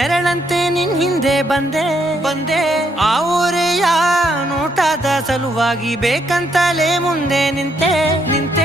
ನೆರಳಂತೆ ನಿನ್ ಹಿಂದೆ ಬಂದೆ ಆ ಊರೆಯ ನೋಟದ ಸಲುವಾಗಿ ಬೇಕಂತಲೇ ಮುಂದೆ ನಿಂತೆ